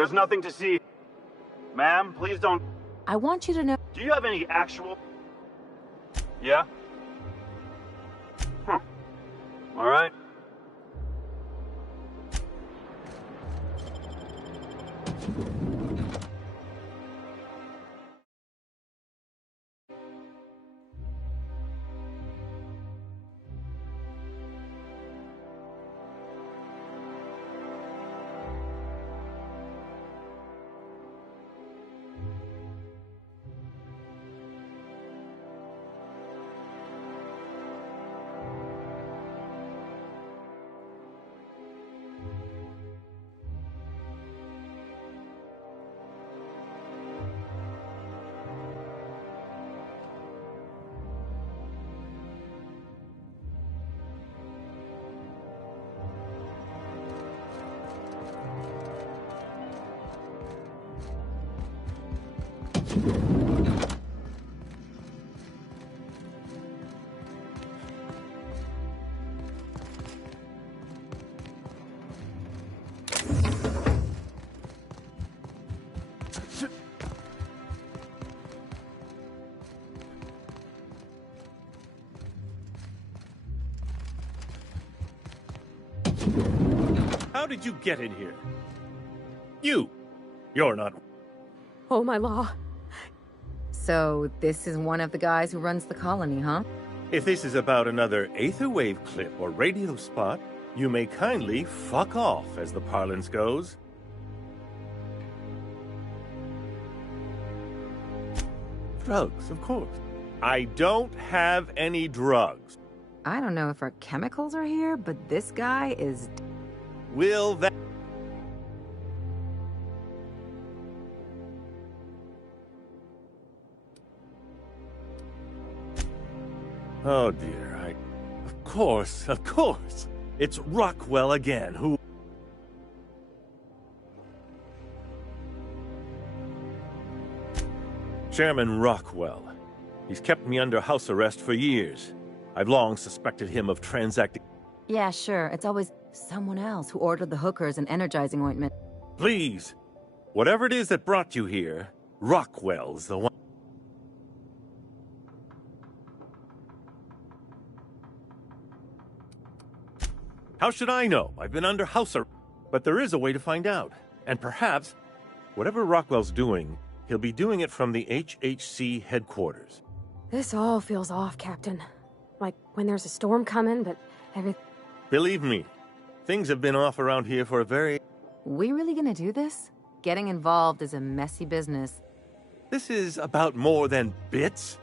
There's nothing to see. Ma'am, please don't... I want you to know... Do you have any actual... Yeah? Huh. All right. How did you get in here? You're not... Oh, my law. So, this is one of the guys who runs the colony, huh? If this is about another Aetherwave clip or radio spot, you may kindly fuck off, as the parlance goes. Drugs, of course. I don't have any drugs. I don't know if our chemicals are here, but this guy is... Will that... Oh dear, Of course. It's Rockwell again, who... Chairman Rockwell. He's kept me under house arrest for years. I've long suspected him of transacting... Yeah, sure. It's always someone else who ordered the hookers and energizing ointment. Please, whatever it is that brought you here, Rockwell's the one... How should I know? I've been under house arrest. But there is a way to find out. And perhaps, whatever Rockwell's doing, he'll be doing it from the HHC headquarters. This all feels off, Captain. Like when there's a storm coming, but Believe me, things have been off around here for a very... We really gonna do this? Getting involved is a messy business. This is about more than bits.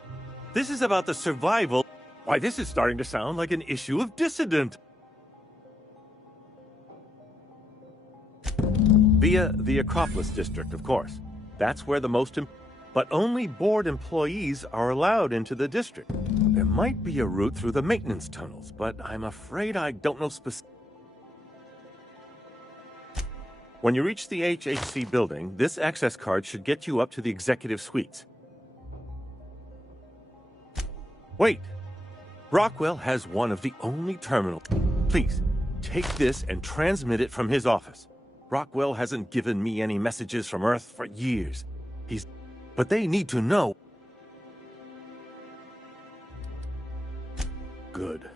This is about the survival... Why, this is starting to sound like an issue of Dissident. Via the Acropolis District, of course. That's where the most... But only board employees are allowed into the district. There might be a route through the maintenance tunnels, but I'm afraid I don't know specific... When you reach the HHC building, this access card should get you up to the executive suites. Wait! Rockwell has one of the only terminals. Please, take this and transmit it from his office. Rockwell hasn't given me any messages from Earth for years. But they need to know. Good.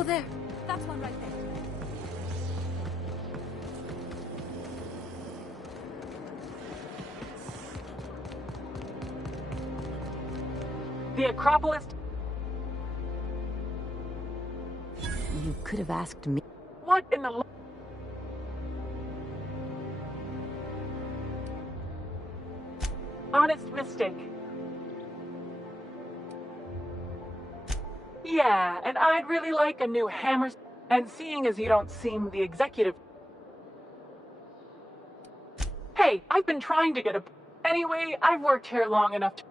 Oh, there. That's one right there. The Acropolis... You could have asked me. What in the... Honest mistake. Yeah, and I'd really like a new hammer. And seeing as you don't seem the executive... Hey, I've been trying to get a... Anyway, I've worked here long enough to...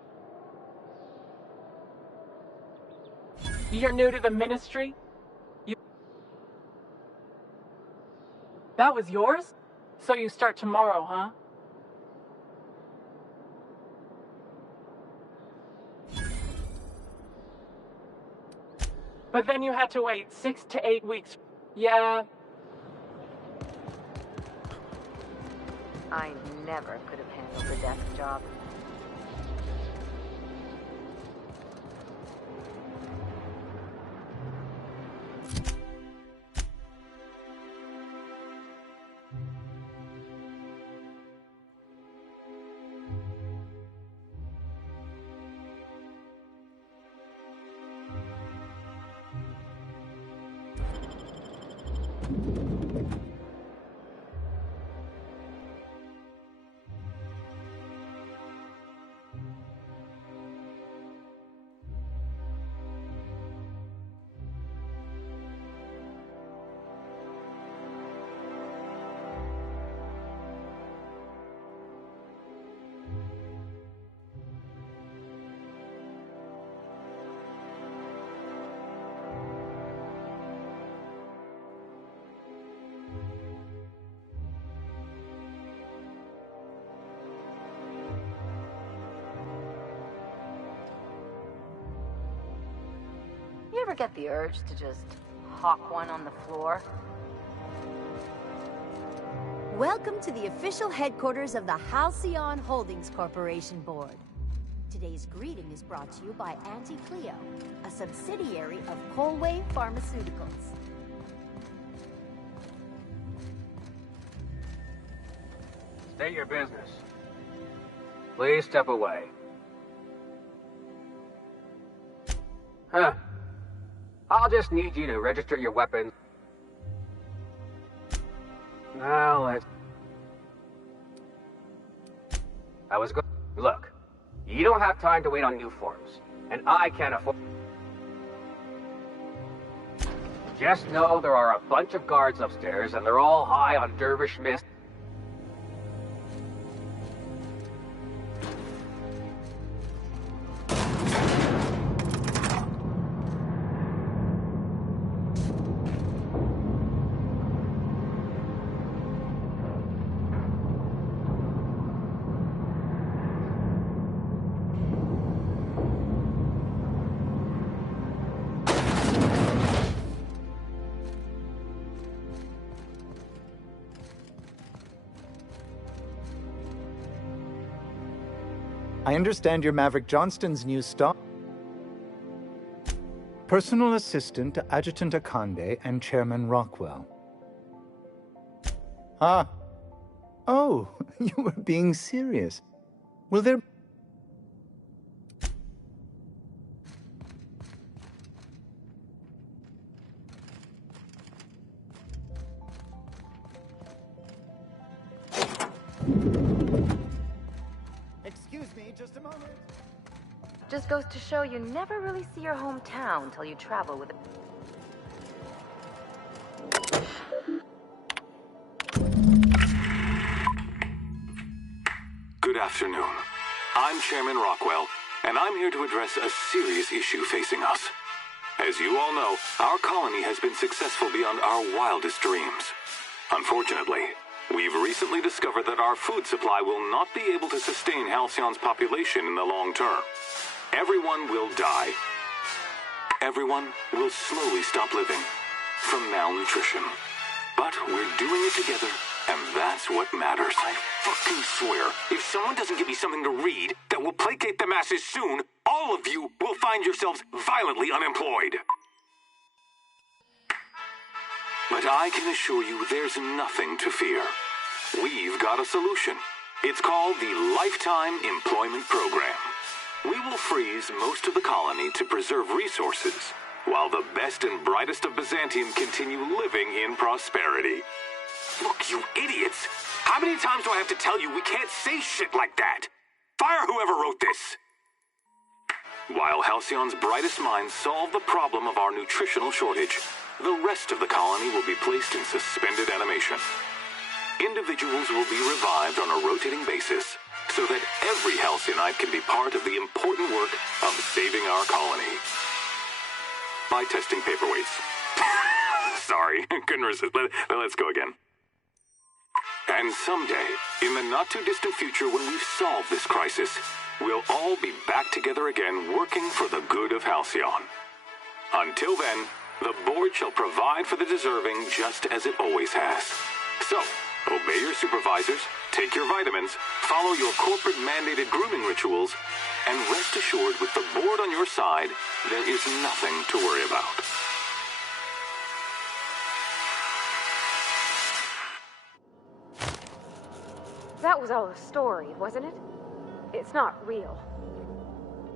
You're new to the ministry? That was yours? So you start tomorrow, huh? But then you had to wait 6 to 8 weeks. Yeah. I never could have handled the desk job. You ever get the urge to just hawk one on the floor? Welcome to the official headquarters of the Halcyon Holdings Corporation Board. Today's greeting is brought to you by Auntie Cleo, a subsidiary of Colway Pharmaceuticals. State your business. Please step away. Huh. I'll just need you to register your weapons. Now let's... I was going... Look, you don't have time to wait on new forms, and I can't afford... Just know there are a bunch of guards upstairs, and they're all high on dervish mist. I understand you're Maverick Johnston's new star. Personal assistant to Adjutant Akande and Chairman Rockwell. Ah. Oh, you were being serious. Will there... Excuse me, just a moment. Just goes to show you never really see your hometown till you travel with it. Good afternoon. I'm Chairman Rockwell, and I'm here to address a serious issue facing us. As you all know, our colony has been successful beyond our wildest dreams. Unfortunately, we've recently discovered that our food supply will not be able to sustain Halcyon's population in the long term. Everyone will die. Everyone will slowly stop living from malnutrition. But we're doing it together, and that's what matters. I fucking swear, if someone doesn't give me something to read that will placate the masses soon, all of you will find yourselves violently unemployed. But I can assure you there's nothing to fear. We've got a solution. It's called the Lifetime Employment Program. We will freeze most of the colony to preserve resources, while the best and brightest of Byzantium continue living in prosperity. Look, you idiots! How many times do I have to tell you we can't say shit like that? Fire whoever wrote this! While Halcyon's brightest minds solve the problem of our nutritional shortage, the rest of the colony will be placed in suspended animation. Individuals will be revived on a rotating basis, so that every Halcyonite can be part of the important work of saving our colony. By testing paperweights. Sorry, couldn't resist. Let's go again. And someday, in the not-too-distant future when we've solved this crisis, we'll all be back together again working for the good of Halcyon. Until then, the board shall provide for the deserving just as it always has. So, obey your supervisors, take your vitamins, follow your corporate-mandated grooming rituals, and rest assured with the board on your side, there is nothing to worry about. That was all a story, wasn't it? It's not real.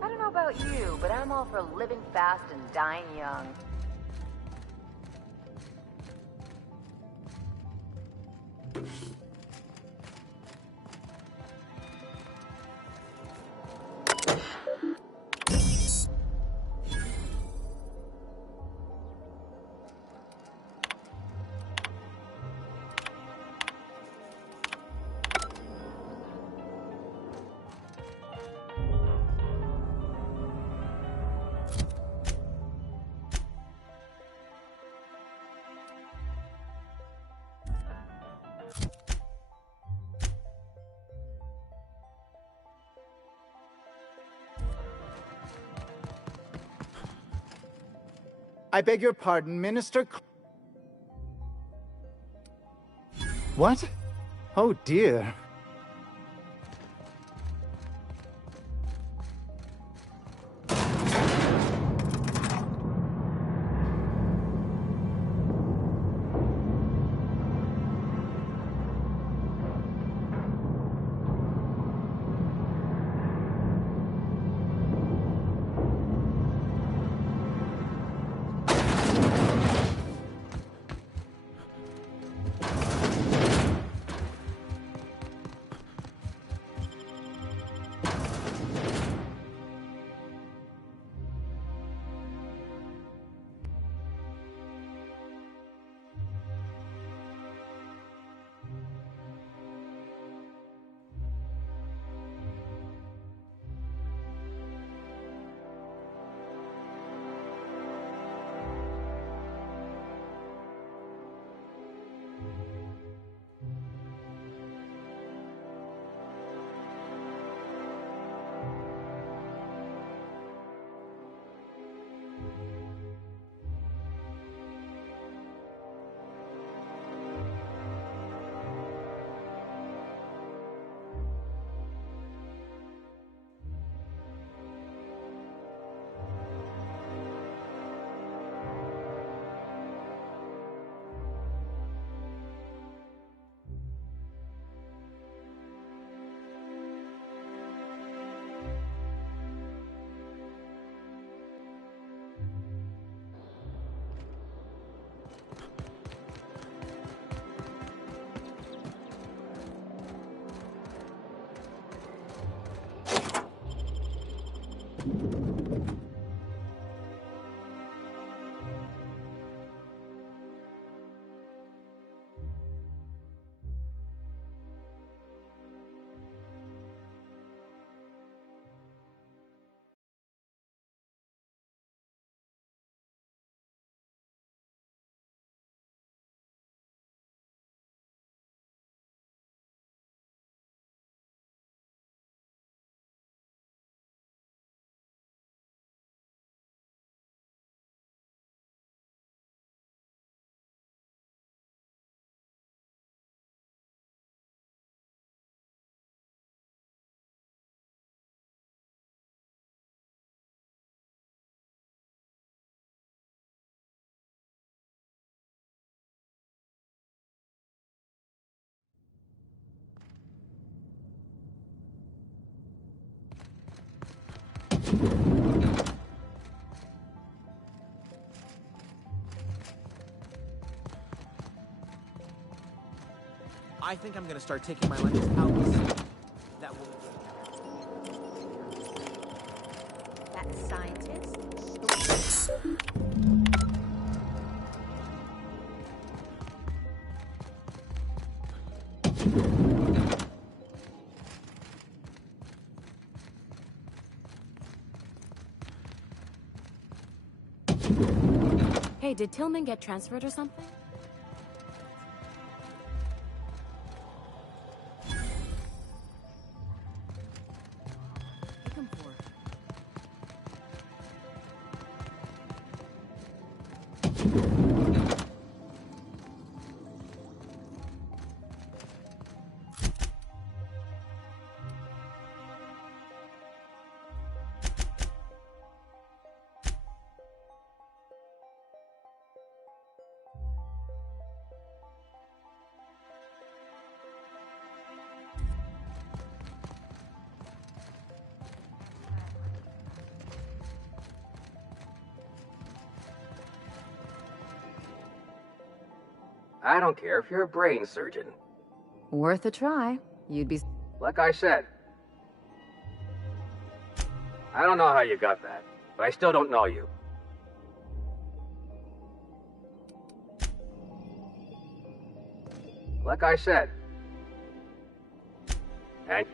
I don't know about you, but I'm all for living fast and dying young. I beg your pardon, Minister. What? Oh dear. I think I'm gonna start taking my lunches out the city. That will... That scientist? Hey, did Tillman get transferred or something? Looking for. I don't care if you're a brain surgeon. Worth a try. You'd be... Like I said. I don't know how you got that, but I still don't know you. Like I said. And...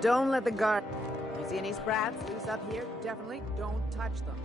Don't let the guard... You see any sprats loose up here? Definitely don't touch them.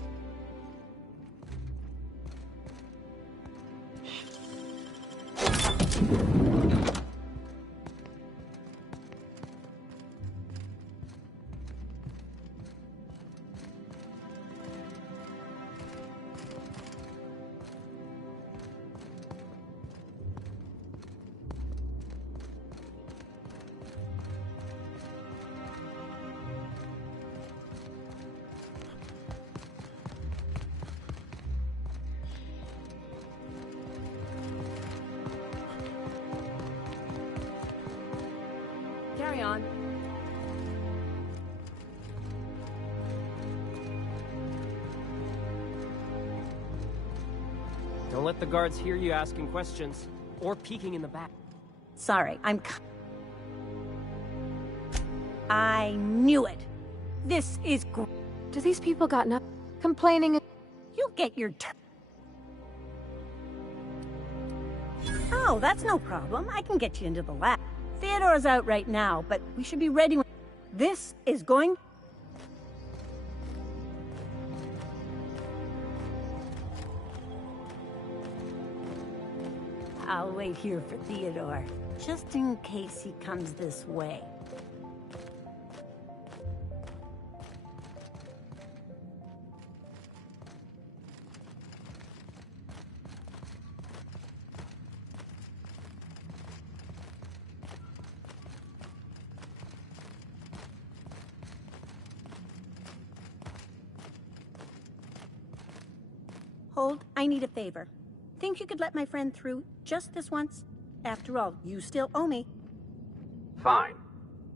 Carry on. Don't let the guards hear you asking questions or peeking in the back. Sorry, I knew it. This is Do these people got nothing? Complaining... You get your turn. Oh, that's no problem. I can get you into the lab. Theodore's out right now, but we should be ready when... This is going... I'll wait here for Theodore, just in case he comes this way. Hold, I need a favor. Think you could let my friend through just this once? After all, you still owe me. Fine.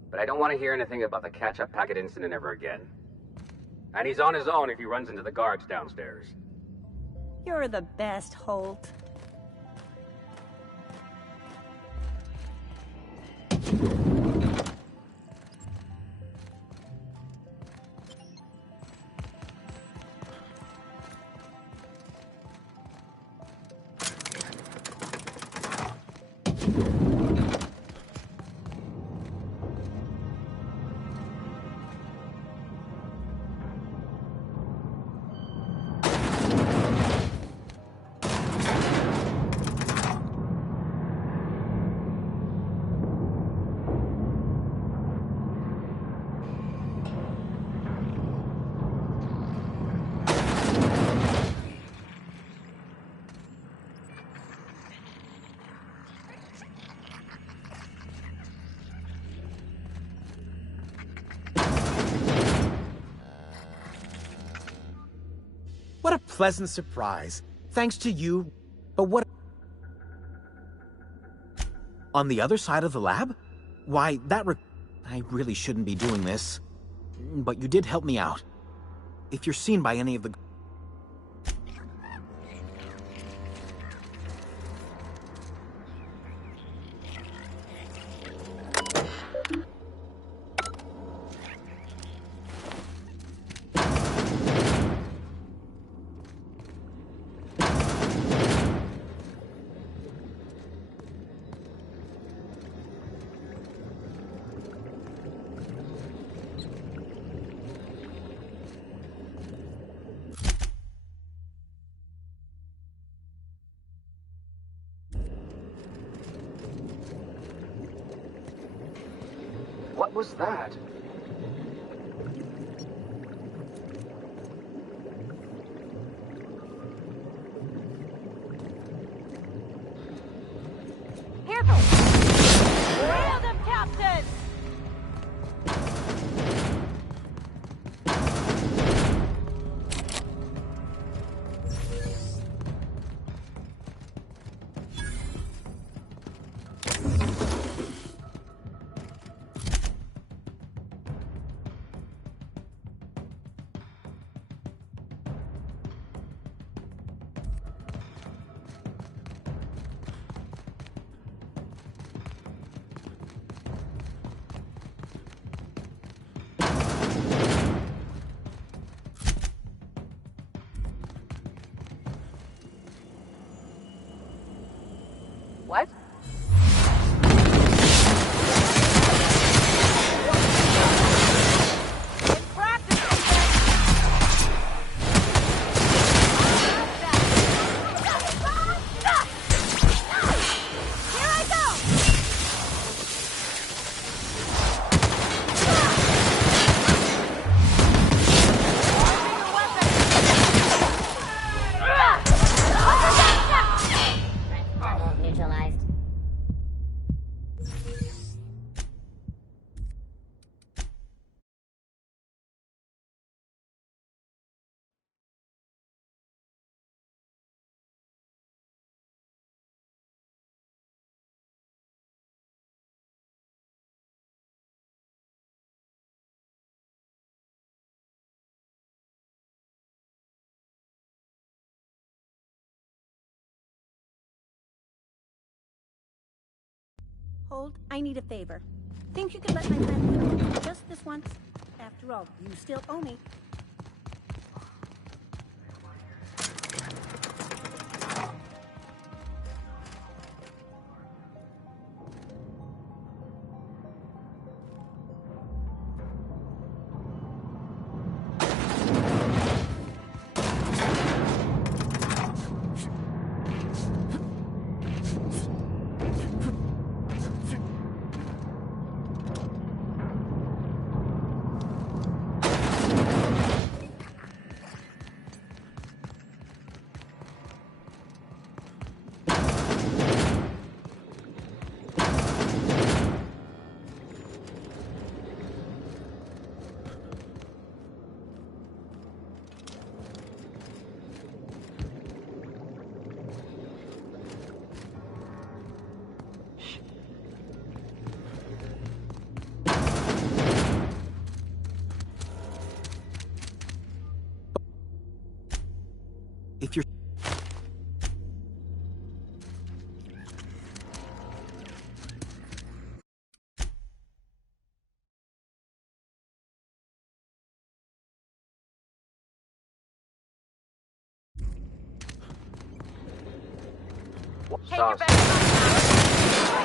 But I don't want to hear anything about the catch-up packet incident ever again. And he's on his own if he runs into the guards downstairs. You're the best, Holt. What a pleasant surprise. Thanks to you. But what... On the other side of the lab? Why, I really shouldn't be doing this. But you did help me out. If you're seen by any of the... What was that? Here goes! Rail them, Captain! What? Neutralized. Hold, I need a favor. Think you could let my friend know just this once? After all, you still owe me. If you're... Take your best shot.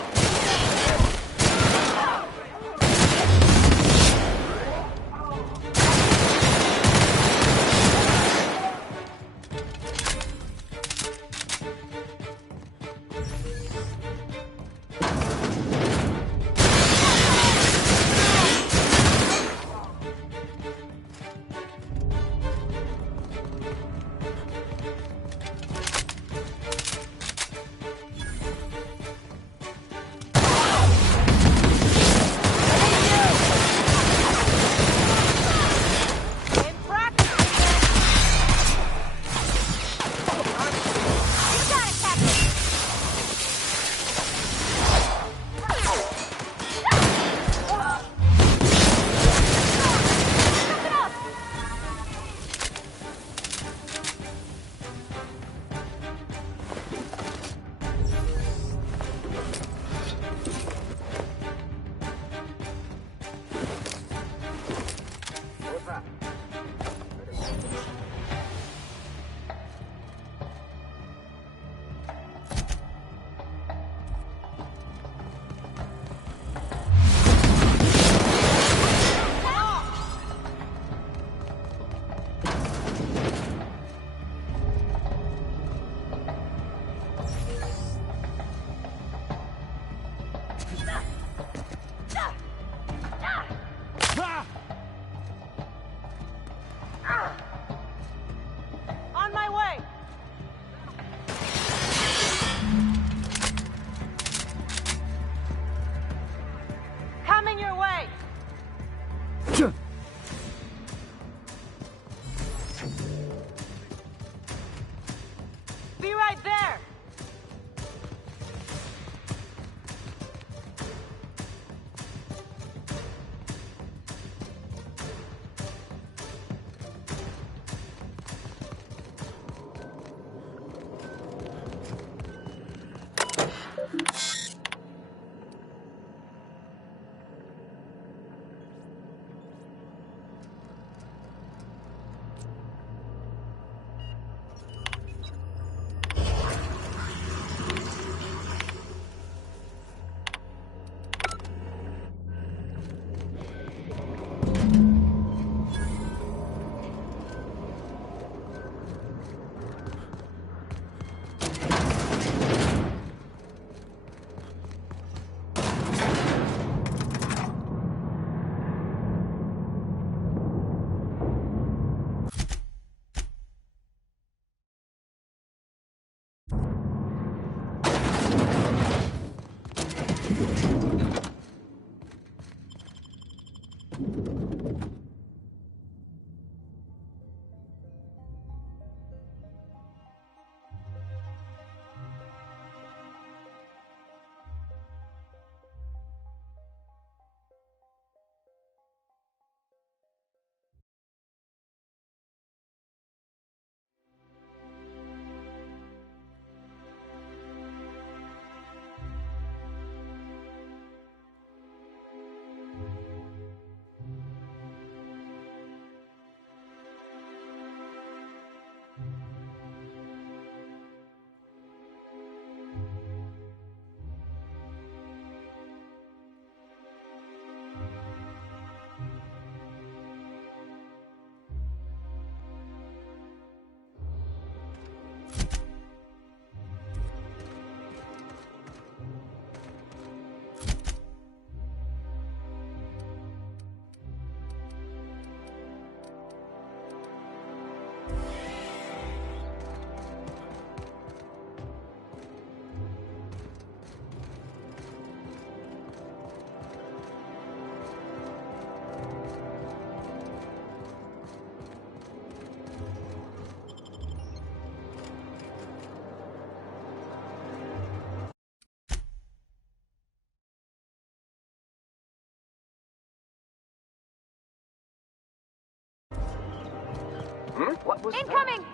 What was incoming!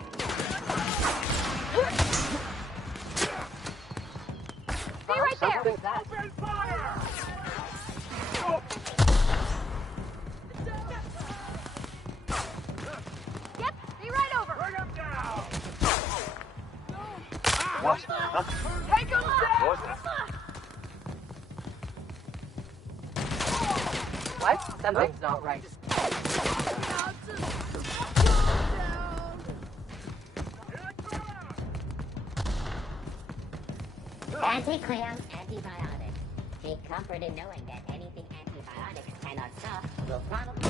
Be right there! Open fire! Yep, be right over! Bring him down! What? Take him down! What was that? What? Something's not right. Anti-clam antibiotics. Take comfort in knowing that anything antibiotics cannot stop will probably...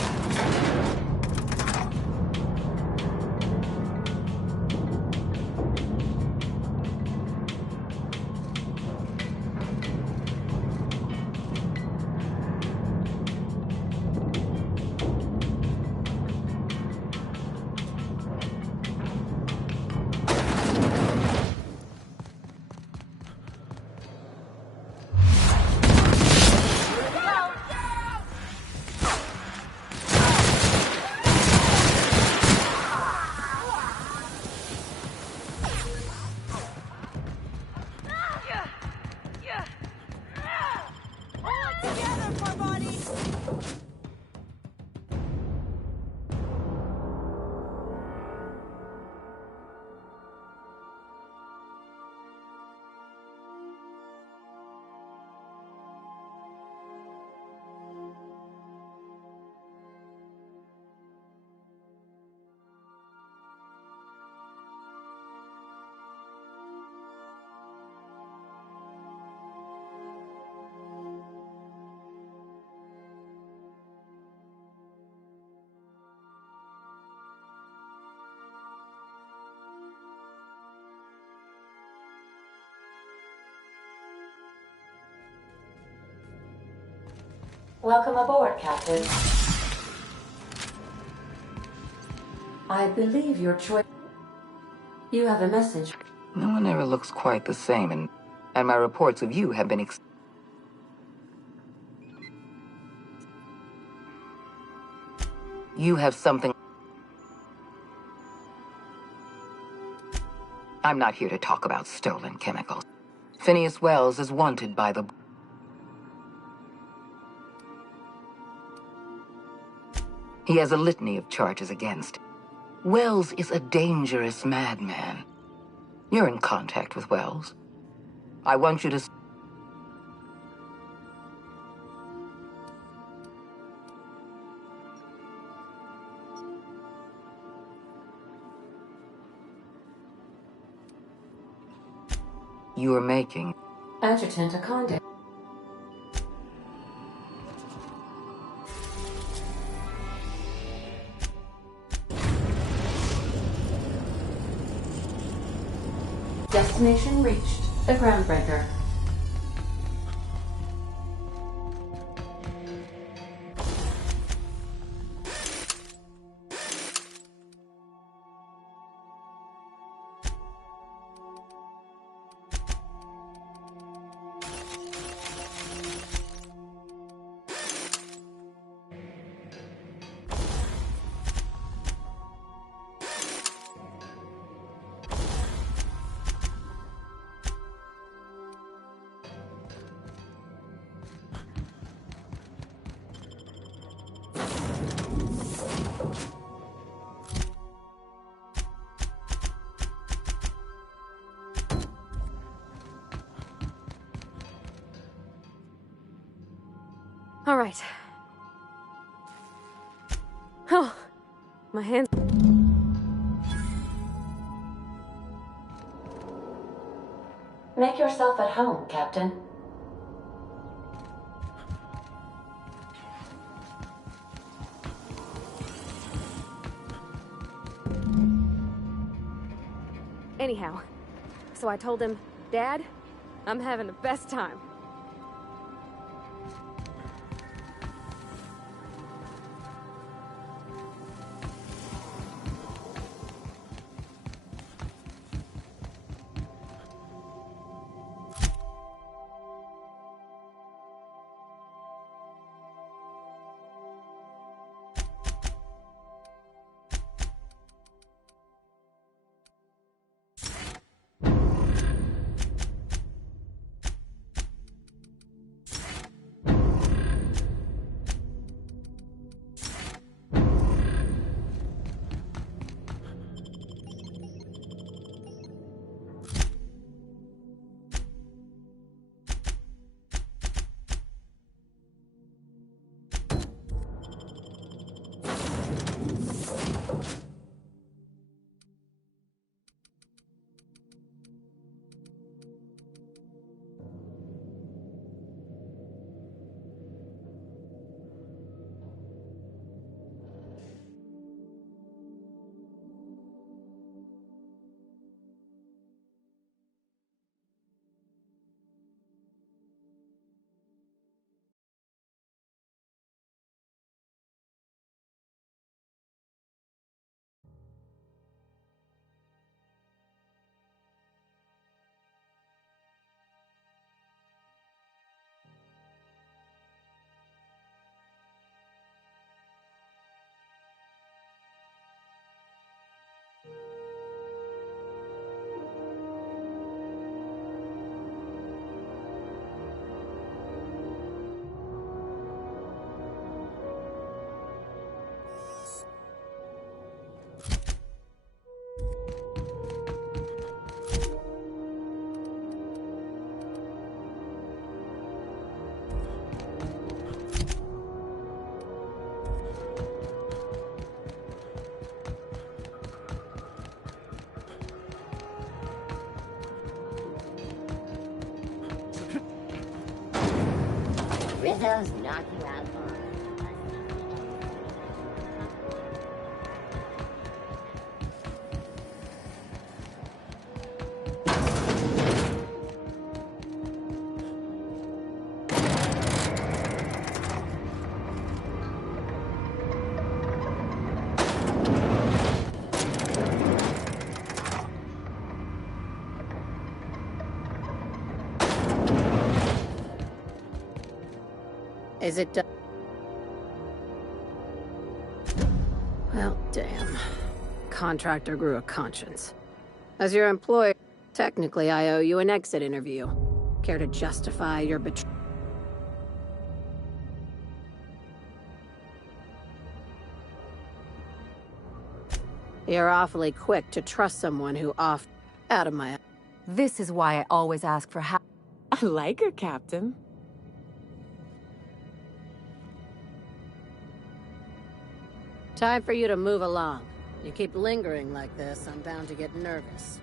Welcome aboard, Captain. I believe your choice... You have a message. No one ever looks quite the same, and my reports of you have been You have something... I'm not here to talk about stolen chemicals. Phineas Wells is wanted by the... He has a litany of charges against him. Wells is a dangerous madman. You're in contact with Wells. I want you to... You are making... Adjutant Akonde. Destination reached. The Groundbreaker. All right. Oh, my hands. Make yourself at home, Captain. Anyhow, so I told him, Dad, I'm having the best time. Rizzo's knock you out for Is it done? Well, damn. Contractor grew a conscience. As your employer, technically I owe you an exit interview. Care to justify your betrayal? You're awfully quick to trust someone who out of my... This is why I always ask for help. I like her, Captain. Time for you to move along. You keep lingering like this, I'm bound to get nervous.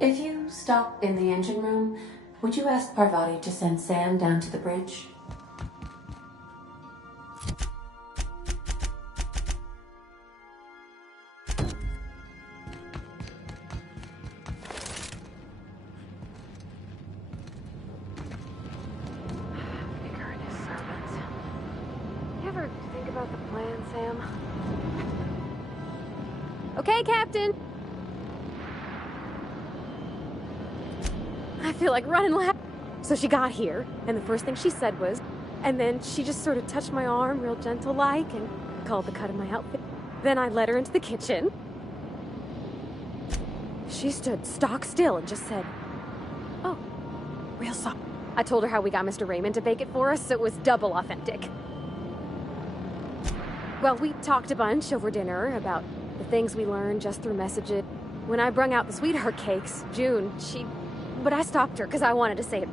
If you stop in the engine room, would you ask Parvati to send Sam down to the bridge? Vicar and his servants. You ever think about the plan, Sam? Okay, Captain! I feel like running lap. So she got here, and the first thing she said was, and then she just sort of touched my arm real gentle-like and called the cut of my outfit. Then I led her into the kitchen. She stood stock still and just said, "Oh, real sorry." I told her how we got Mr. Raymond to bake it for us, so it was double authentic. Well, we talked a bunch over dinner about the things we learned just through messages. When I brung out the sweetheart cakes, June, but I stopped her because I wanted to say it.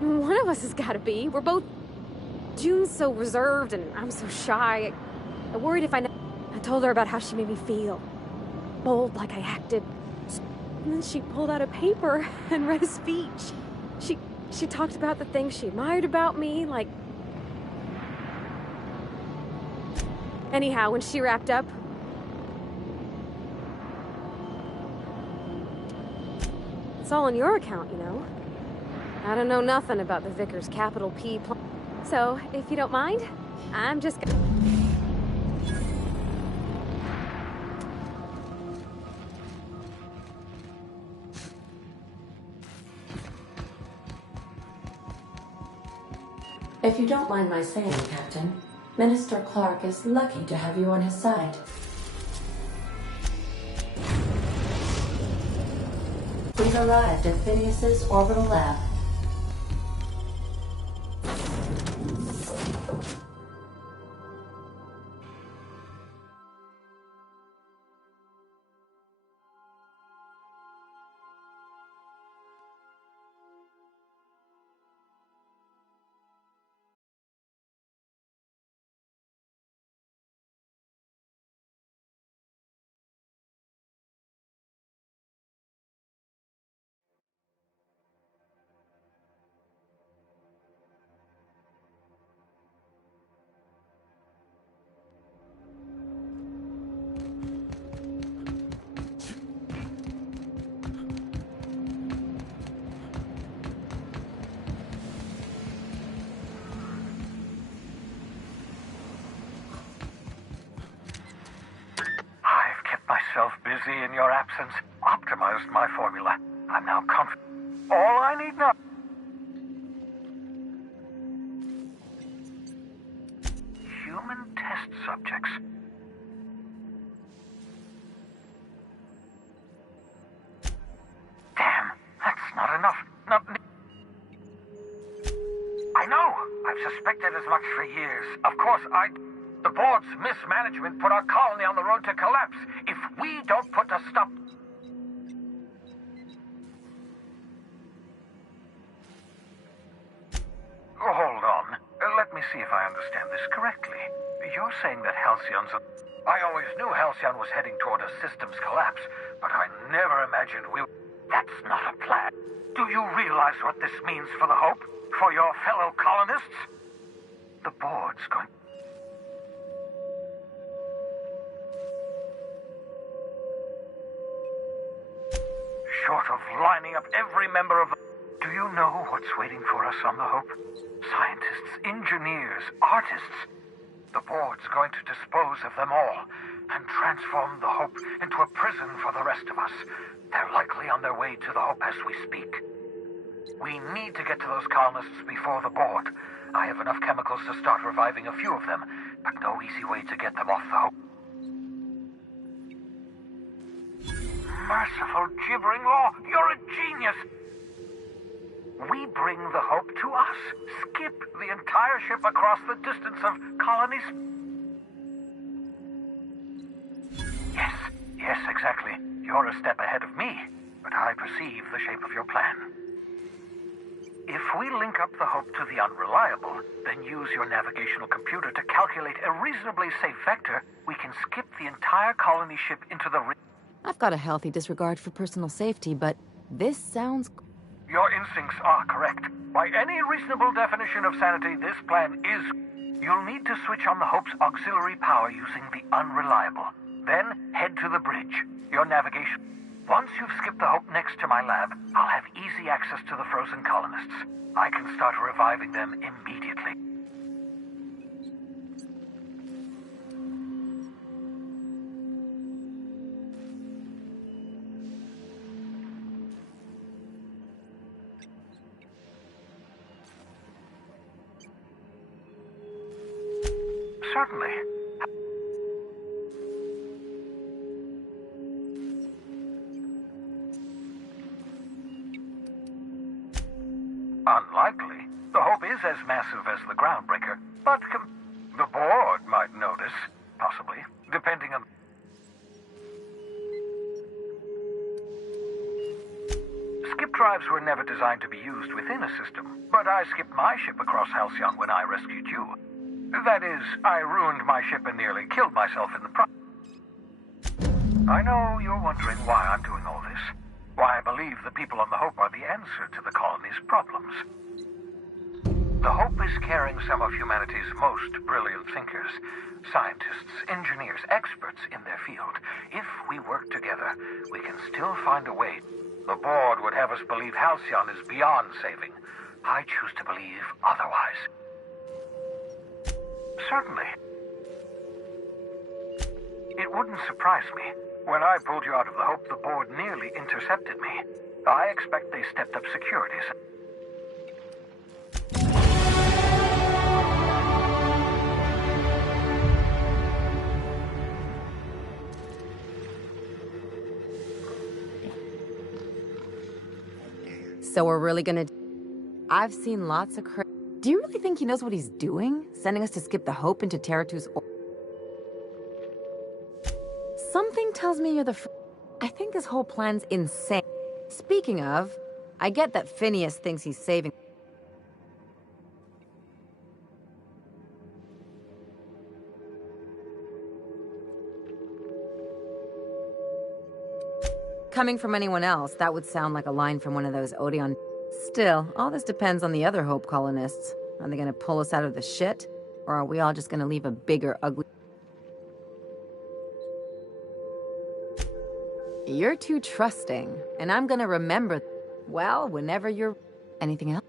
One of us has got to be. We're both... June's so reserved and I'm so shy. I worried if I told her about how she made me feel. Bold like I acted. And then she pulled out a paper and read a speech. She talked about the things she admired about me, like... Anyhow, when she wrapped up, it's all on your account, you know. I don't know nothing about the Vicar's capital P plan. So, if you don't mind, I'm just gonna... If you don't mind my saying, Captain, Minister Clark is lucky to have you on his side. We've arrived at Phineas's orbital lab. in your absence, optimized my formula. I'm now confident. All I need now... Human test subjects. Damn, that's not enough. I know. I've suspected as much for years. Of course, the board's mismanagement put our colony on the road to collapse. If we don't put a stop... Oh, hold on. Let me see if I understand this correctly. You're saying that Halcyon's... I always knew Halcyon was heading toward a systems collapse, but I never imagined we... That's not a plan. Do you realize what this means for the Hope? For your fellow colonists? The board's going... Short of lining up every member of the... Do you know what's waiting for us on the Hope? Scientists, engineers, artists. The board's going to dispose of them all and transform the Hope into a prison for the rest of us. They're likely on their way to the Hope as we speak. We need to get to those colonists before the board. I have enough chemicals to start reviving a few of them, but no easy way to get them off the Hope. Merciful gibbering law, you're a genius! We bring the Hope to us. Skip the entire ship across the distance of colonies. Yes, exactly. You're a step ahead of me, but I perceive the shape of your plan. If we link up the Hope to the Unreliable, then use your navigational computer to calculate a reasonably safe vector, we can skip the entire colony ship into the... I've got a healthy disregard for personal safety, but this sounds... Your instincts are correct. By any reasonable definition of sanity, this plan is... You'll need to switch on the Hope's auxiliary power using the Unreliable. Then head to the bridge. Your navigation... Once you've skipped the Hope next to my lab, I'll have easy access to the frozen colonists. I can start reviving them immediately. Certainly. Unlikely. The Hope is as massive as the Groundbreaker, but the board might notice, possibly, depending on... Skip drives were never designed to be used within a system, but I skipped my ship across Halcyon when I rescued you. That is, I ruined my ship and nearly killed myself in the process. I know you're wondering why I'm doing all this. Why I believe the people on the Hope are the answer to the colony's problems. The Hope is carrying some of humanity's most brilliant thinkers, scientists, engineers, experts in their field. If we work together, we can still find a way. The board would have us believe Halcyon is beyond saving. I choose to believe otherwise. Certainly. It wouldn't surprise me. When I pulled you out of the Hope, the board nearly intercepted me. I expect they stepped up securities. So we're really gonna... I've seen lots of Do you really think he knows what he's doing? Sending us to skip the Hope into Terratu's... Something tells me you're the... I think this whole plan's insane. Speaking of, I get that Phineas thinks he's saving... Coming from anyone else, that would sound like a line from one of those Odeon... Still, all this depends on the other Hope colonists. Are they gonna pull us out of the shit? Or are we all just gonna leave a bigger, ugly... You're too trusting, and I'm gonna remember... Well, whenever you're... Anything else?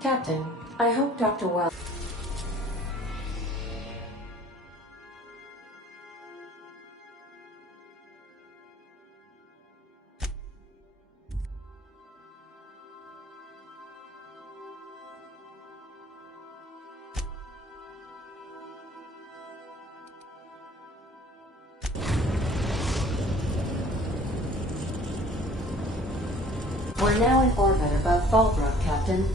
Captain, I hope Dr. Wells... We're now in orbit above Fallbrook, Captain.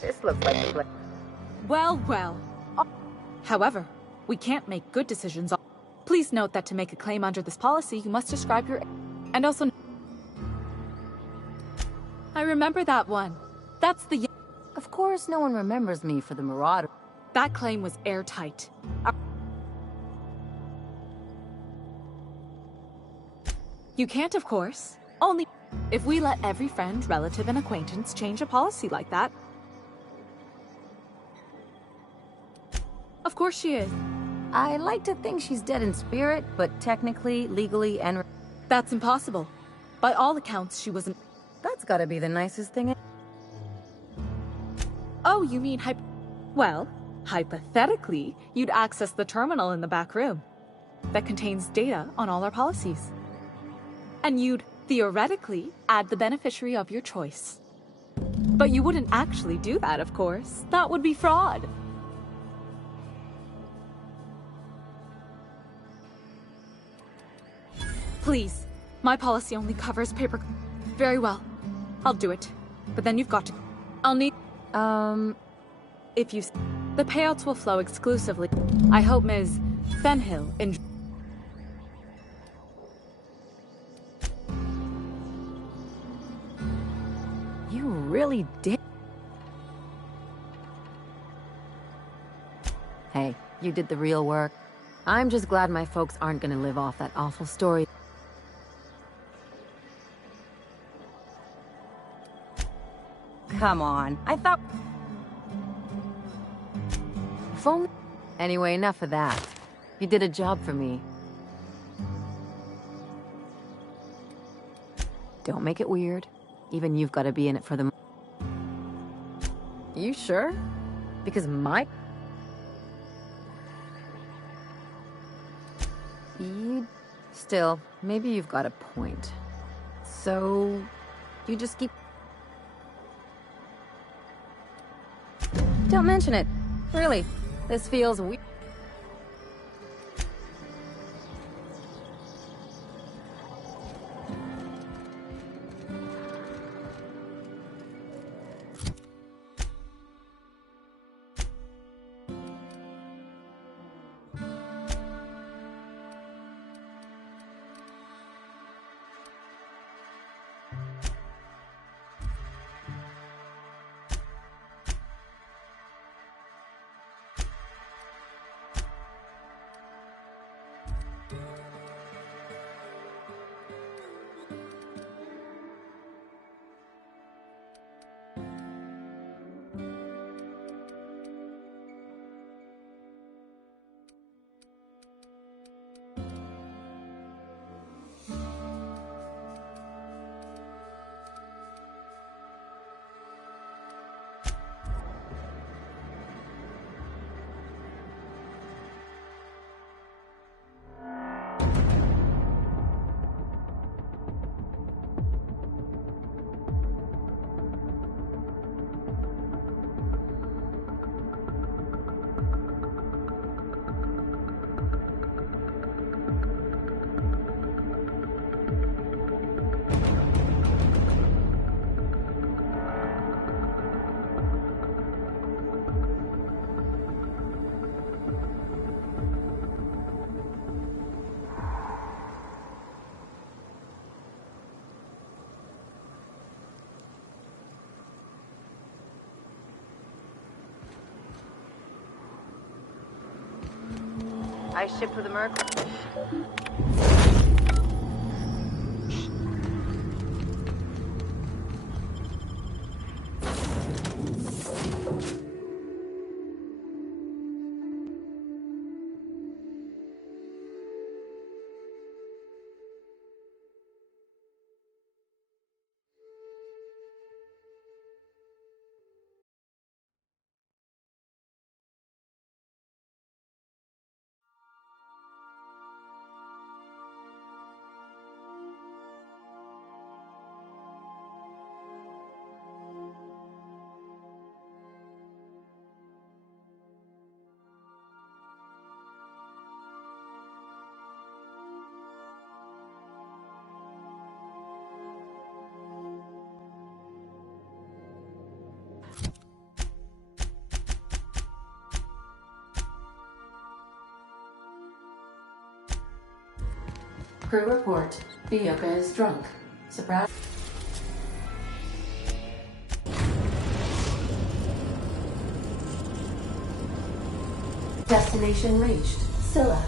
This looks like the place. Well, well. However, we can't make good decisions. Please note that to make a claim under this policy, you must describe your... And also... I remember that one. That's the... Of course no one remembers me for the Marauder. That claim was airtight. You can't, of course. Only if we let every friend, relative, and acquaintance change a policy like that. Of course she is. I like to think she's dead in spirit, but technically, legally, and... That's impossible. By all accounts, she wasn't... That's gotta be the nicest thing... Oh, you mean Well, hypothetically, you'd access the terminal in the back room that contains data on all our policies. And you'd, theoretically, add the beneficiary of your choice. But you wouldn't actually do that, of course. That would be fraud. Please, my policy only covers paper... Very well. I'll do it. But then you've got to... I'll need... If you... The payouts will flow exclusively. I hope Ms. Fenhill enjoys... You really did... Hey, you did the real work. I'm just glad my folks aren't gonna live off that awful story. Come on, I thought... If only... Anyway, enough of that. You did a job for me. Don't make it weird. Even you've got to be in it for the... You sure? Because my... Still, maybe you've got a point. So... You just keep... Don't mention it. Really. This feels weird. I shipped with a Merc. Crew report. Bioka is drunk. Surprise. Destination reached. Scylla.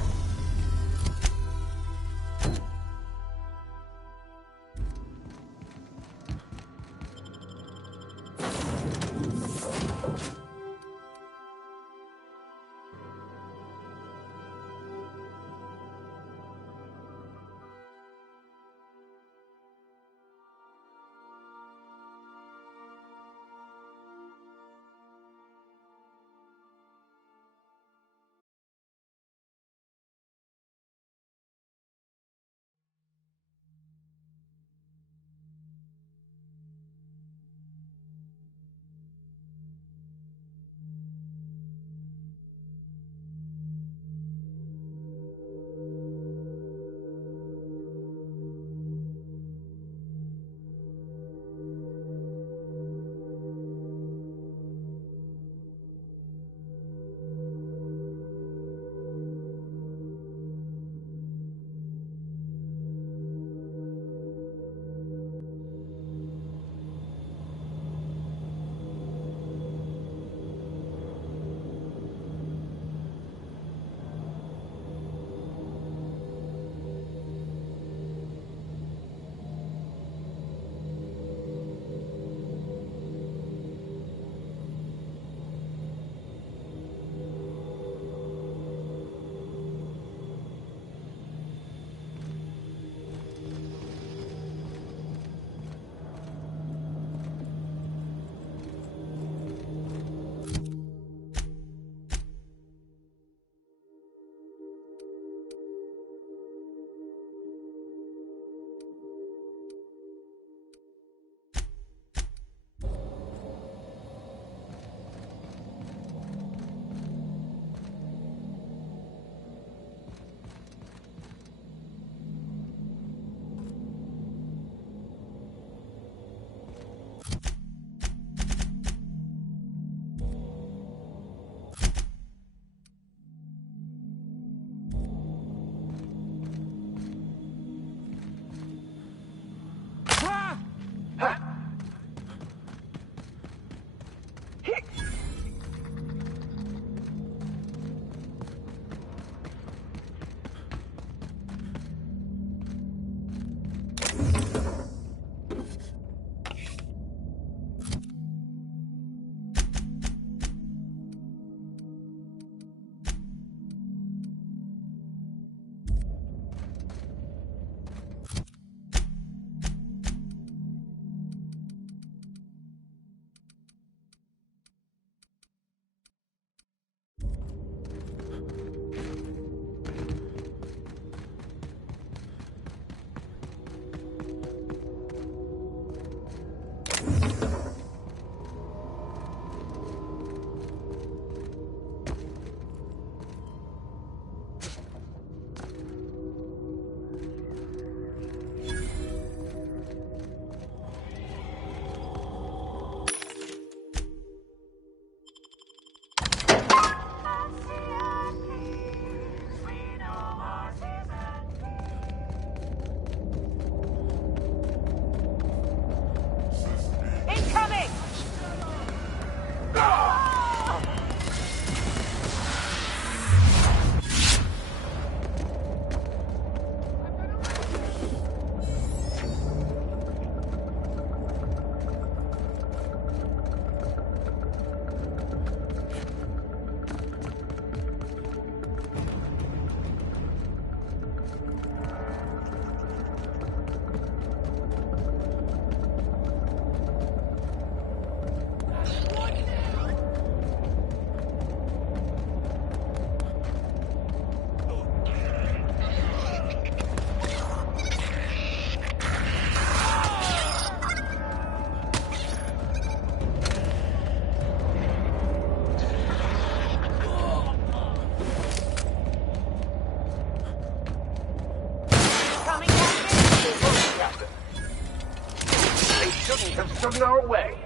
on our way.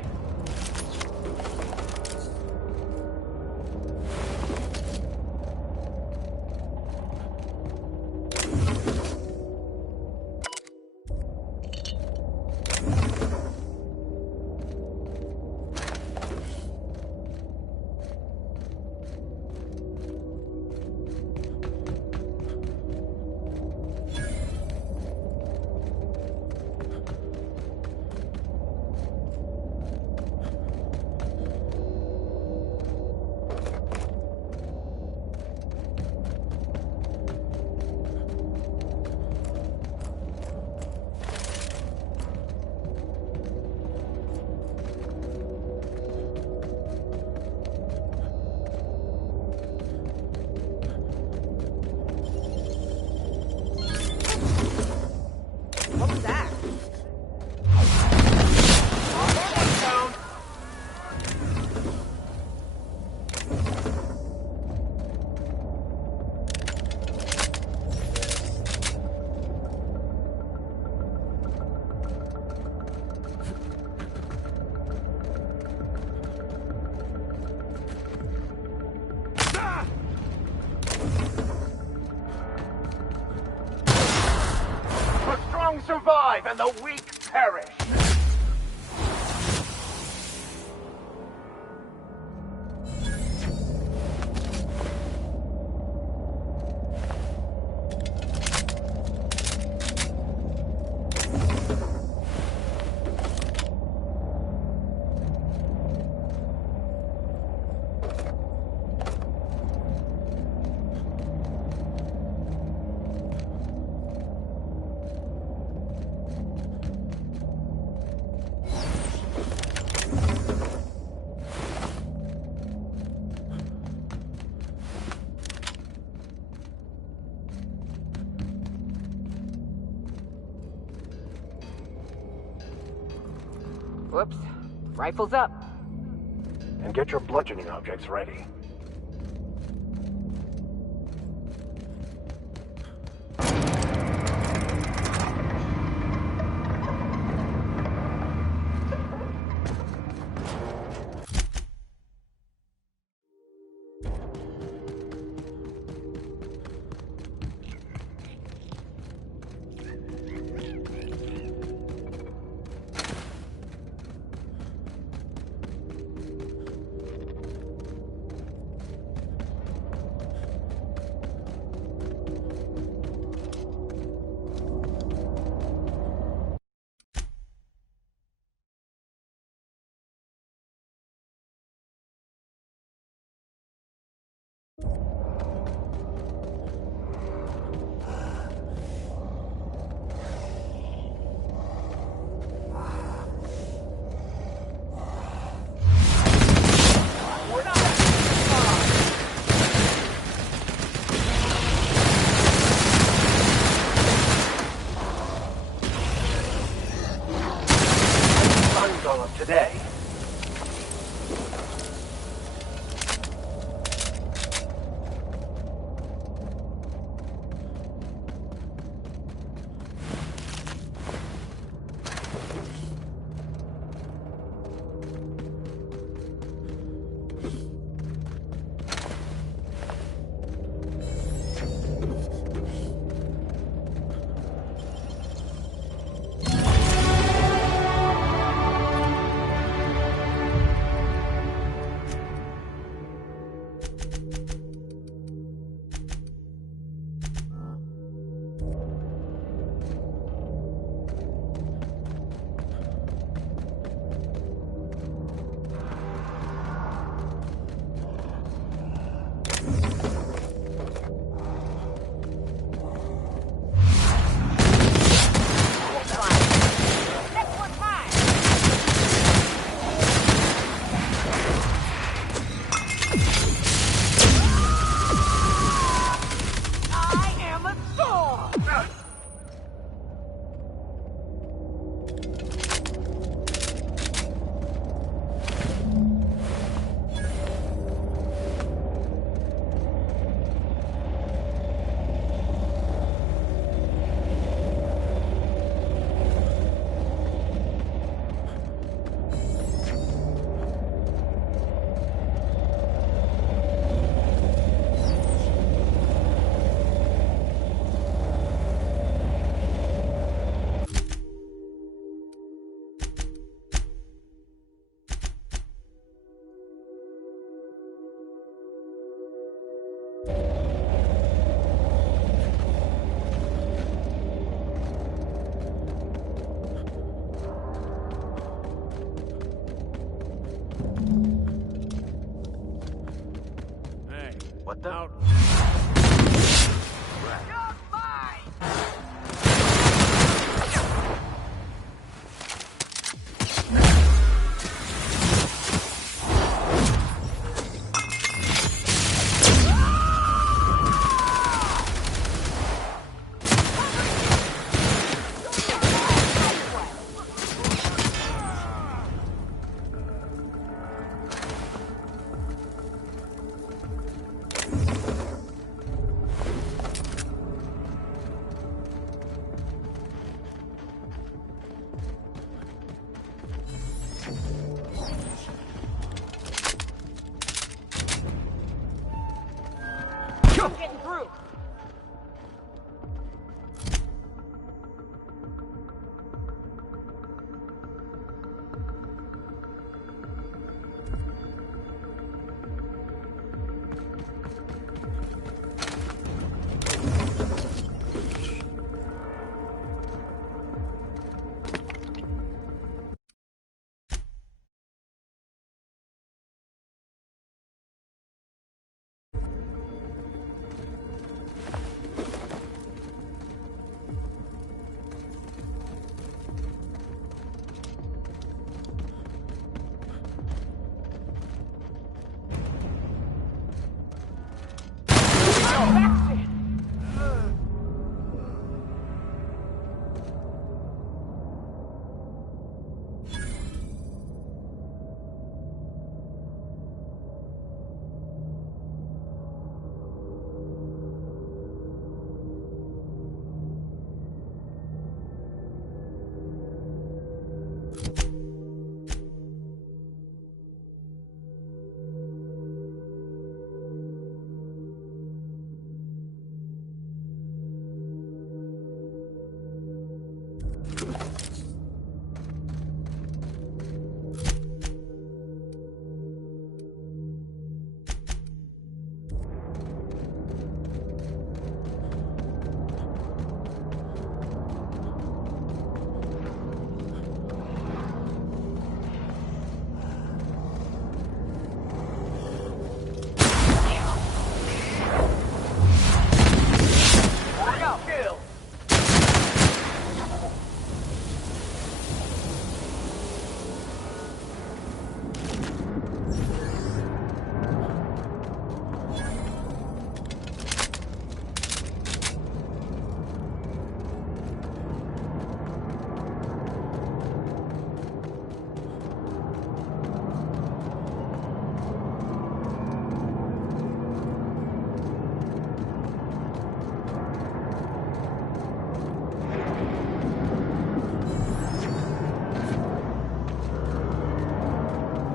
What was that? The strong survive and the weak perish. Whoops. Rifle's up. And get your bludgeoning objects ready. What the? Out.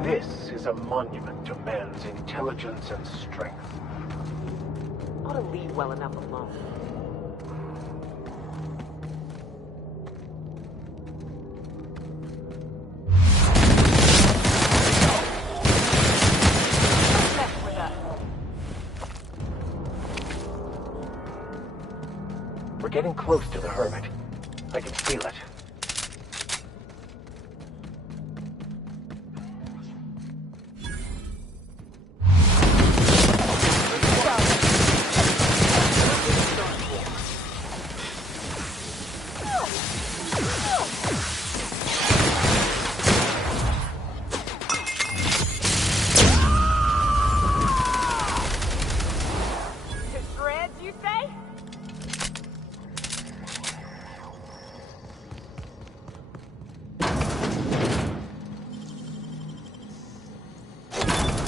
This is a monument to man's intelligence and strength. Ought to leave well enough alone. We're getting close to the hermit. I can feel it.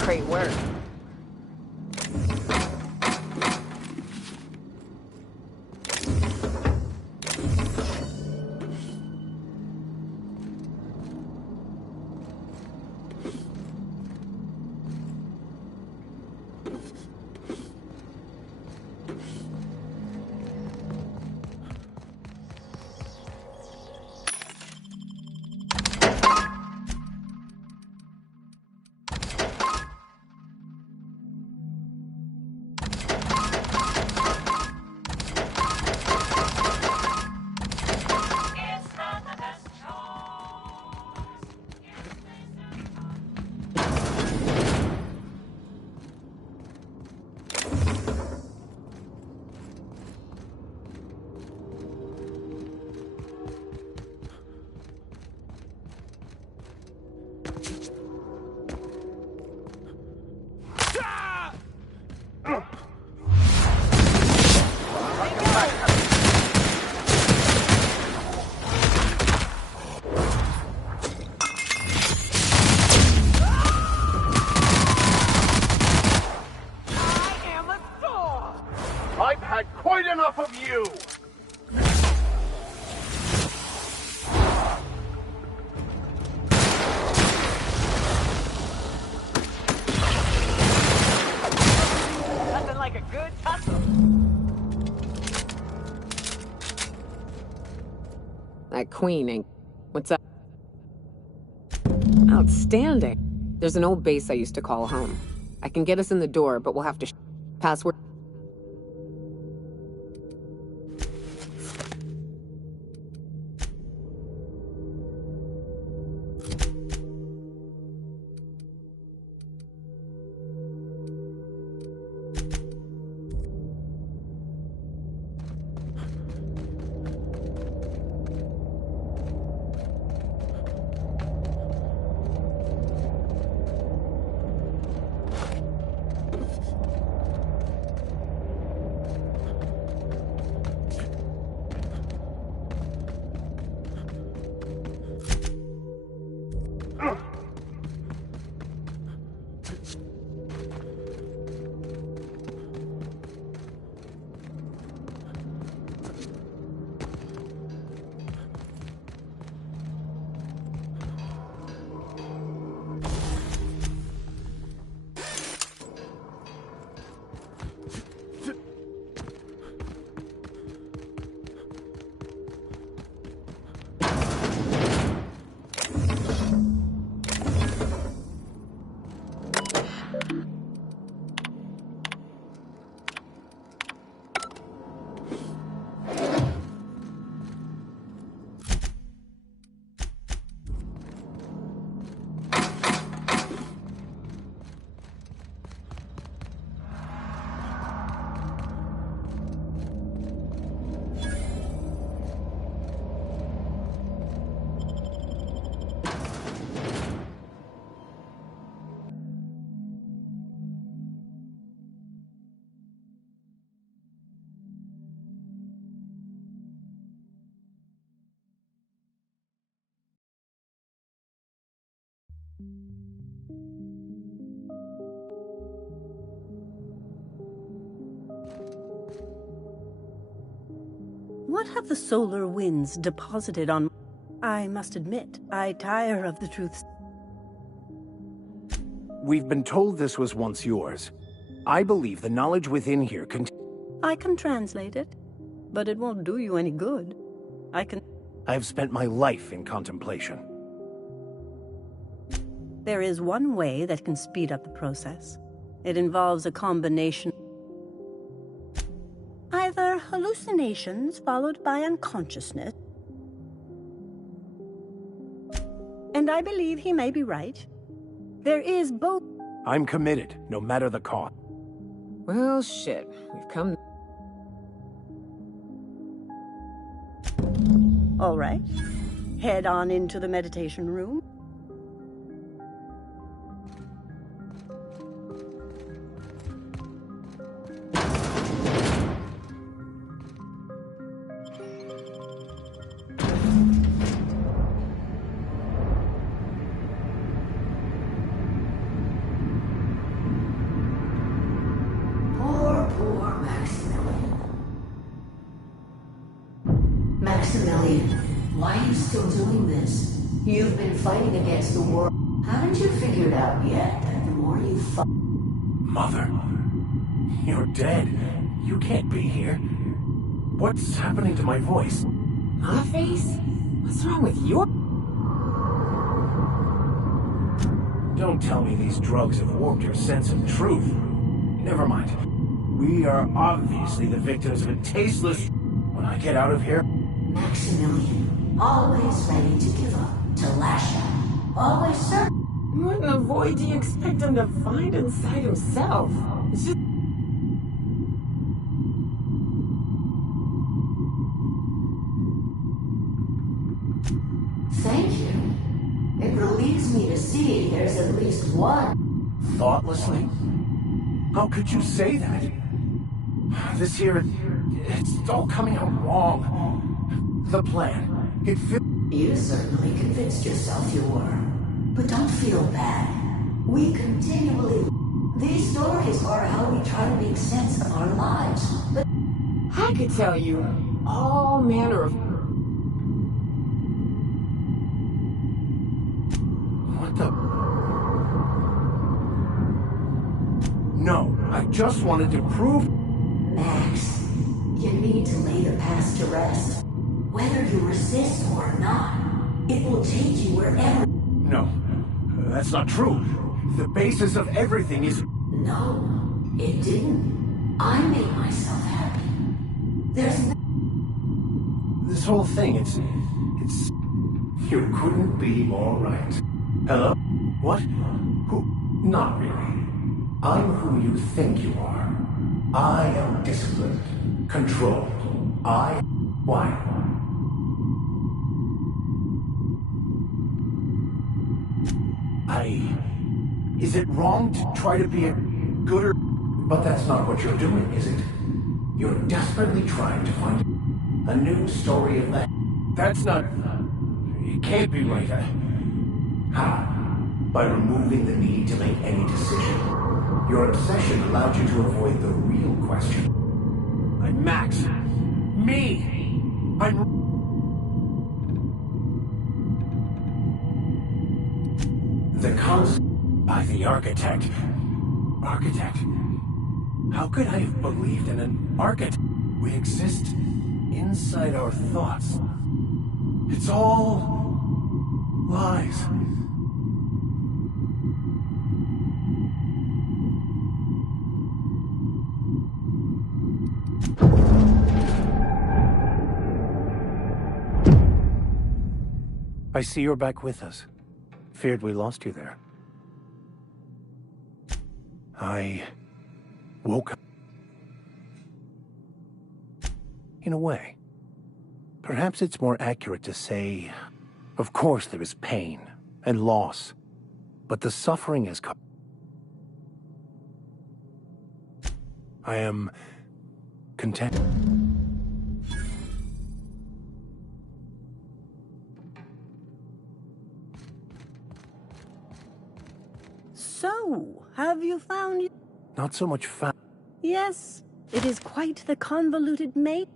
Great work. I've had quite enough of you! Nothing like a good tussle. That queen ain't... What's up? Outstanding. There's an old base I used to call home. I can get us in the door, but we'll have to password... What have the solar winds deposited on... I must admit, I tire of the truth. We've been told this was once yours. I believe the knowledge within here can... I can translate it, but it won't do you any good. I've spent my life in contemplation. There is one way that can speed up the process. It involves a combination... either hallucinations followed by unconsciousness. And I believe he may be right. There is both... I'm committed, no matter the cost. Well, shit. We've come... All right. Head on into the meditation room. Why are you still doing this? You've been fighting against the world. Haven't you figured out yet that the more you fight... Mother, you're dead. You can't be here. What's happening to my voice? My face? What's wrong with your... Don't tell me these drugs have warped your sense of truth. Never mind. We are obviously the victims of a tasteless... When I get out of here... Maximilian, always ready to give up, to lash out, always certain. What in the void do you expect him to find inside himself? It's just... Thank you. It relieves me to see there's at least one. Thoughtlessly? How could you say that? This here, it's all coming out wrong. The plan, it feels... You certainly convinced yourself you were. But don't feel bad. We continually... These stories are how we try to make sense of our lives. But I could tell you all manner of... What the... No, I just wanted to prove... Max, you need to lay the past to rest. Whether you resist or not, it will take you wherever... No, that's not true. The basis of everything is... No, it didn't. I made myself happy. There's no... This whole thing, it's... You couldn't be more right. Hello? What? Who? Not really. I'm who you think you are. I am disciplined, controlled. Why? Is it wrong to try to be a gooder? But that's not what you're doing, is it? You're desperately trying to find a new story of that. That's not... It can't be right. How? By removing the need to make any decision. Your obsession allowed you to avoid the real question. I'm Max. Me! The concept by the architect. Architect? How could I have believed in an architect? We exist inside our thoughts. It's all lies. I see you're back with us. Feared we lost you there. I woke up. In a way. Perhaps it's more accurate to say, of course there is pain and loss, but the suffering is... I am content. So, have you found... Not so much found. Yes, it is quite the convoluted mate.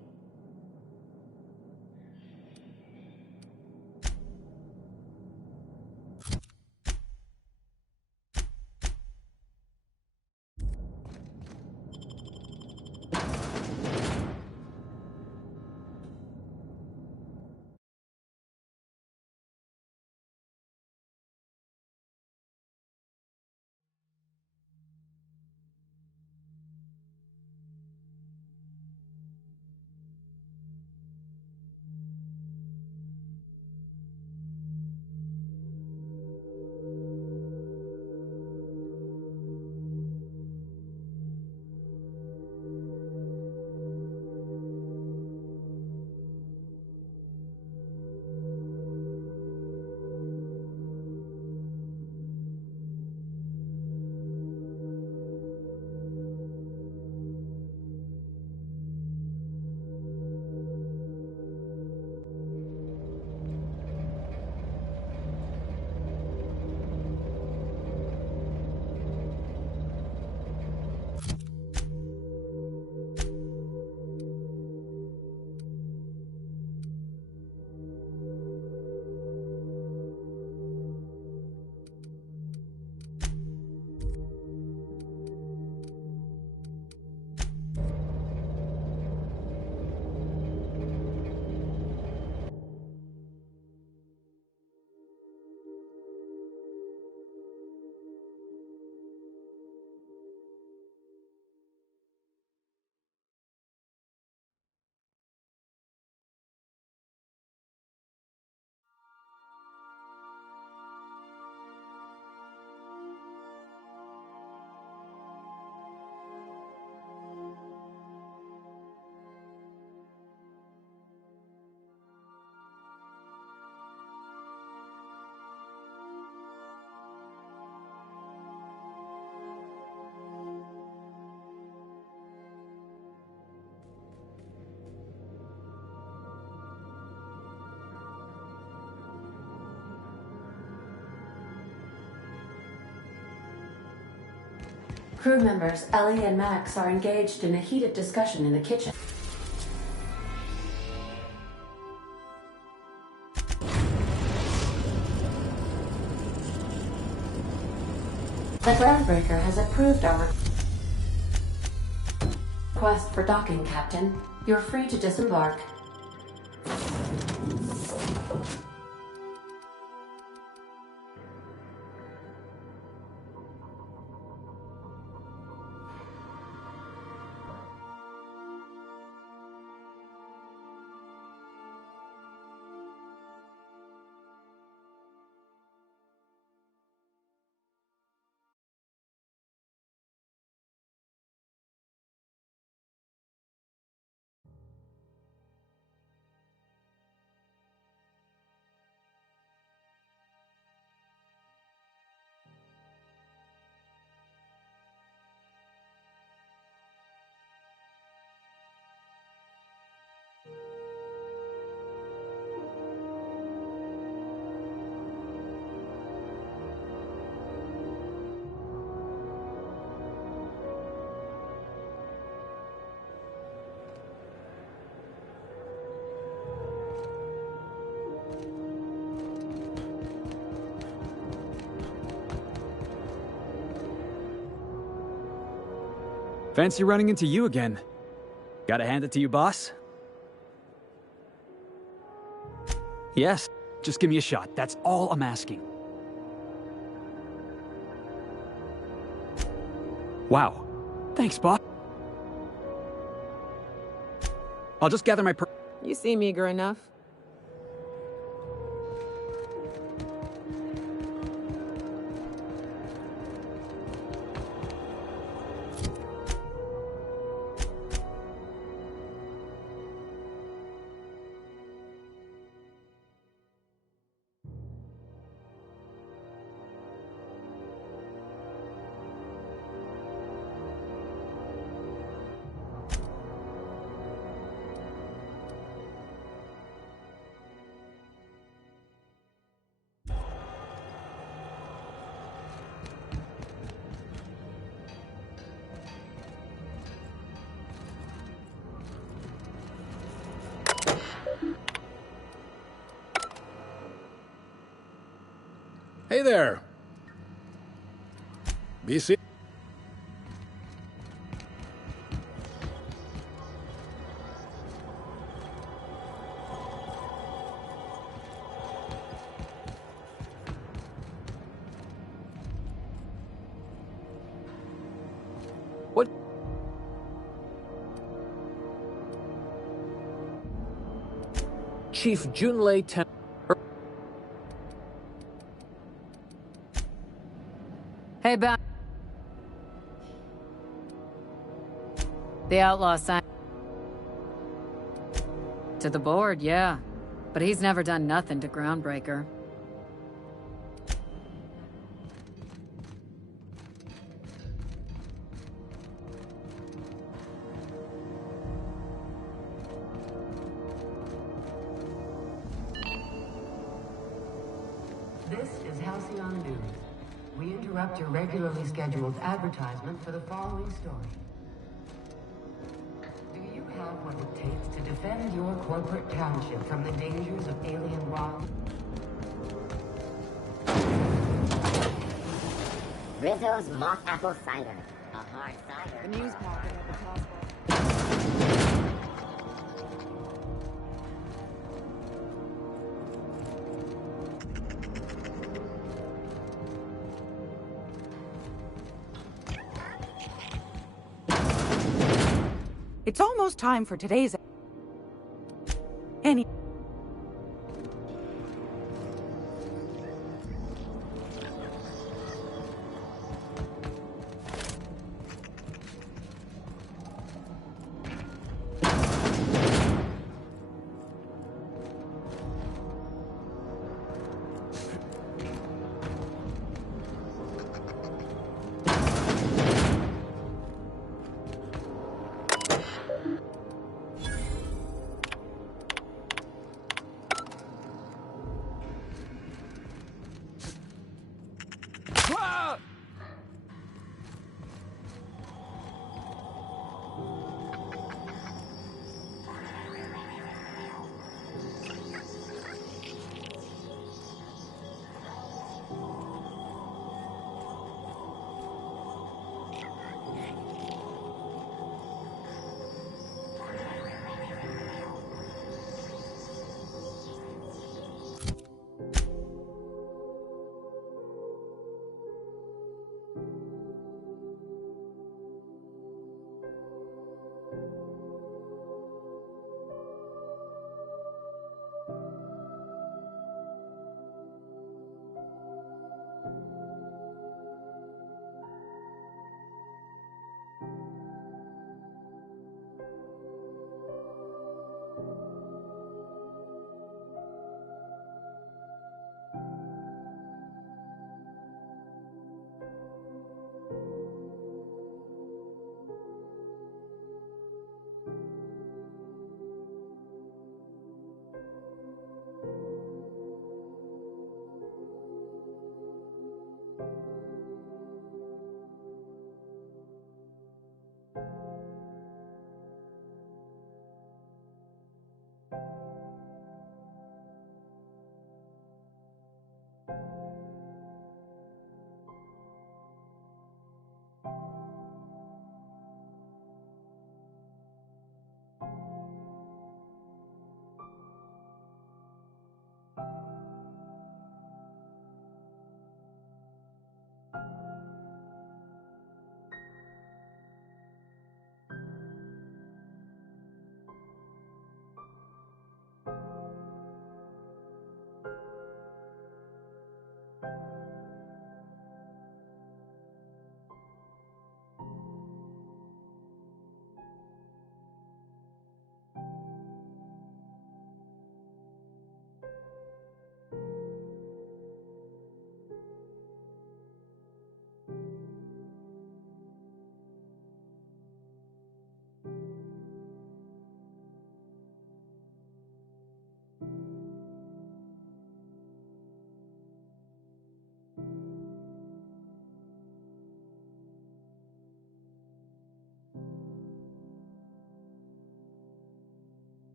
Crew members Ellie and Max are engaged in a heated discussion in the kitchen. The groundbreaker has approved our request for docking, Captain. You're free to disembark. Fancy running into you again. Gotta hand it to you, boss. Yes, just give me a shot. That's all I'm asking. Wow. Thanks, boss. I'll just gather my You seem eager enough. Hey there. BC. What? Chief Junlei Tem. Hey, Ben. The outlaw signed to the board, yeah. But he's never done nothing to Groundbreaker. This is Halcyon News. We interrupt your regularly scheduled advertisement for the following story. Do you have what it takes to defend your corporate township from the dangers of alien wild? Rizzo's mock apple cider. A hard cider. The news market at the taskbar. It's almost time for today's... Any...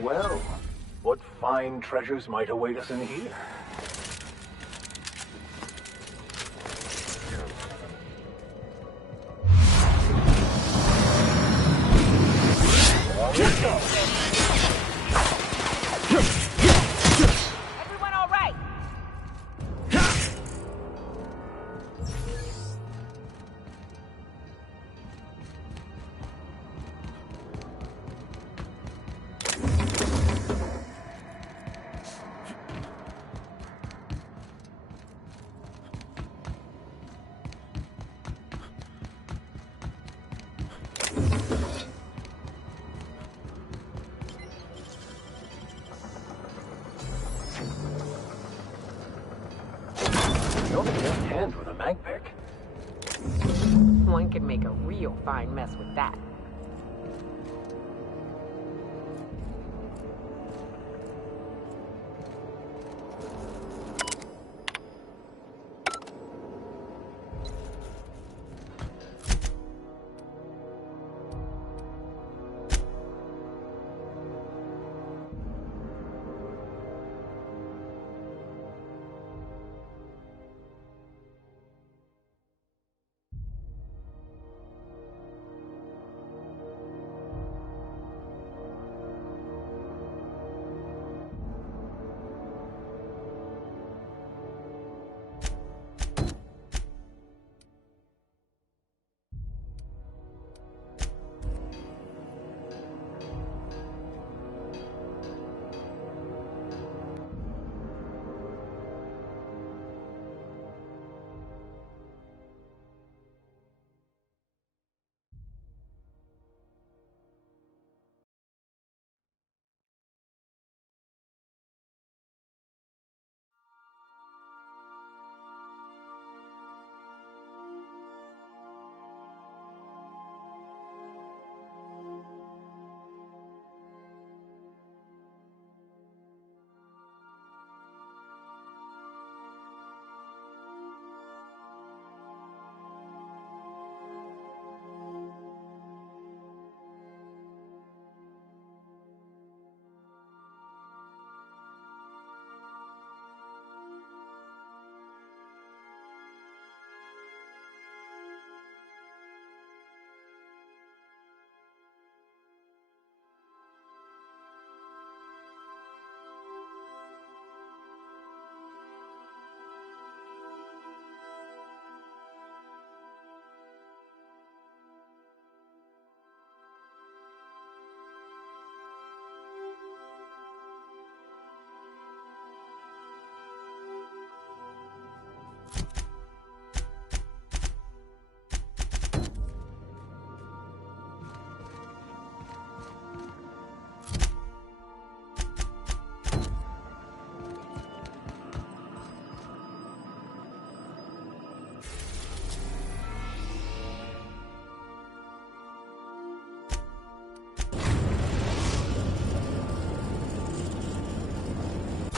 well. What fine treasures might await us in here? Everyone all right? You're the best hand with a mag pick. One could make a real fine mess with that.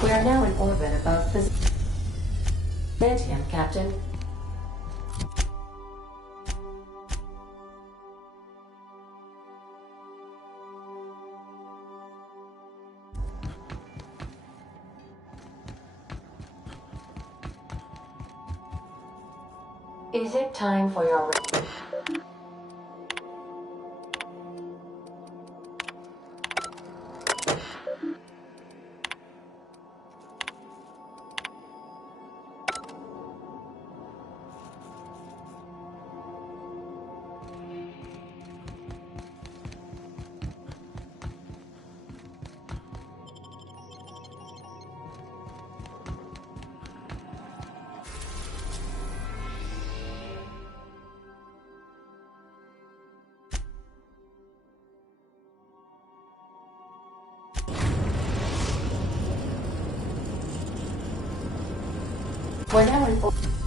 We are now in orbit above Byzantium, Captain. Is it time for your... We're now in...